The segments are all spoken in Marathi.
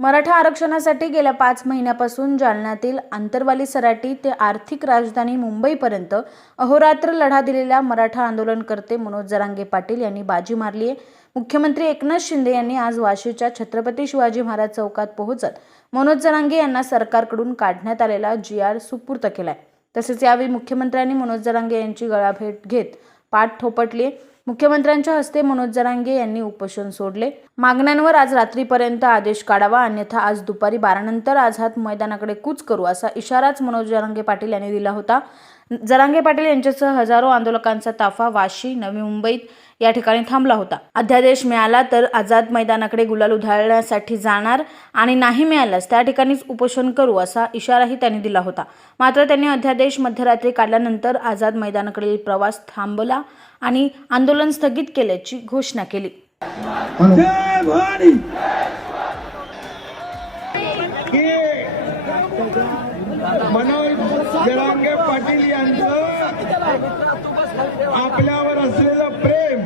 मराठा आरक्षणासाठी गेल्या पाच महिन्यापासून जालन्यातील आंतरवाली सराटी ते आर्थिक राजधानी मुंबईपर्यंत अहोरात्र लढा दिलेल्या मराठा आंदोलनकर्ते मनोज जरांगे पाटील यांनी बाजी मारली आहे. मुख्यमंत्री एकनाथ शिंदे यांनी आज वाशीच्या छत्रपती शिवाजी महाराज चौकात पोहोचत मनोज जरांगे यांना सरकारकडून काढण्यात आलेला जी आर सुपूर्त केलाय. तसेच यावेळी मुख्यमंत्र्यांनी मनोज जरांगे यांची गळाभेट घेत पाठ थोपटली मुख्यमंत्र्यांच्या हस्ते मनोज जरांगे यांनी उपोषण सोडले. मागण्यांवर आज रात्रीपर्यंत आदेश काढावा अन्यथा आज दुपारी बारानंतर आझाद मैदानाकडे कूच करू असा इशाराच मनोज जरांगे पाटील यांनी दिला होता. जरांगे पाटील यांच्यासह हजारो आंदोलकांचा ताफा वाशी नवी मुंबईत या ठिकाणी थांबला होता. अध्यादेश मिळाला तर आझाद मैदानाकडे गुलाल उधळण्यासाठी जाणार आणि नाही मिळाल्यास त्या ठिकाणीच उपोषण करू असा इशाराही त्यांनी दिला होता. मात्र त्यांनी अध्यादेश मध्यरात्री काढल्यानंतर आझाद मैदानाकडील प्रवास थांबला आणि आंदोलन स्थगित केल्याची घोषणा केली जय भवानी की मनोज जरांगे पाटील यांचं आपल्यावर असलेलं प्रेम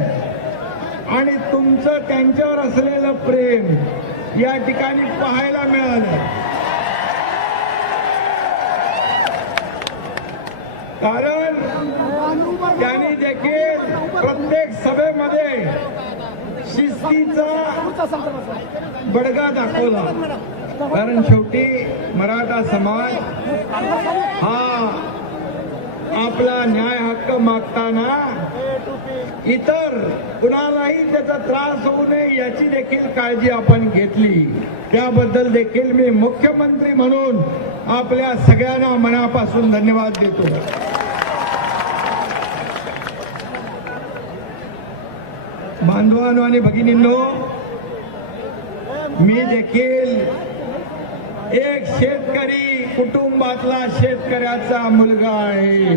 आणि तुमचं त्यांच्यावर असलेलं प्रेम या ठिकाणी पाहायला मिळालं. कारण त्यांनी देखील प्रत्येक सभेमध्ये शिस्तीचा बडगा दाखवला. कारण शेवटी मराठा समाज हा आपला न्याय हक्क मागताना इतर कुणालाही त्याचा त्रास होऊ नये याची देखील काळजी आपण घेतली. त्याबद्दल देखील मी मुख्यमंत्री म्हणून आपल्या सगळ्यांना मनापासून धन्यवाद देतो. बांधवानो आणि भगिनींनो मी देखील एक शेतकरी कुटुंबातला शेतकऱ्याचा मुलगा आहे.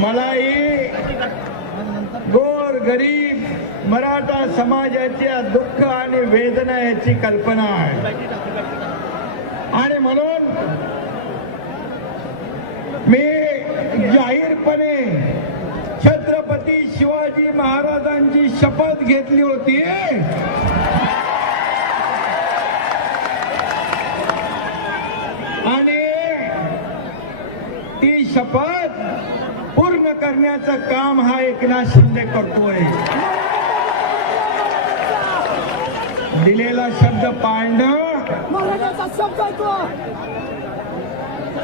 मलाही गोर गरीब मराठा समाजाच्या दुःख आणि वेदना याची कल्पना आहे. आणि म्हणून मी जाहीरपणे छत्रपती शिवाजी महाराजांची शपथ घेतली होती आणि ती शपथ पूर्ण करण्याचं काम हा एकनाथ शिंदे करतोय. दिलेला शब्द पाळणं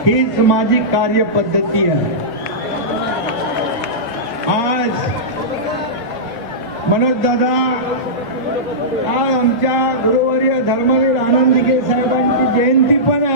हीच माझी कार्यपद्धती आहे. आज मनोज दादा आज आमच्या गुरुवर्य धर्मवीर आनंदिके साहेबांची जयंती पण आहे.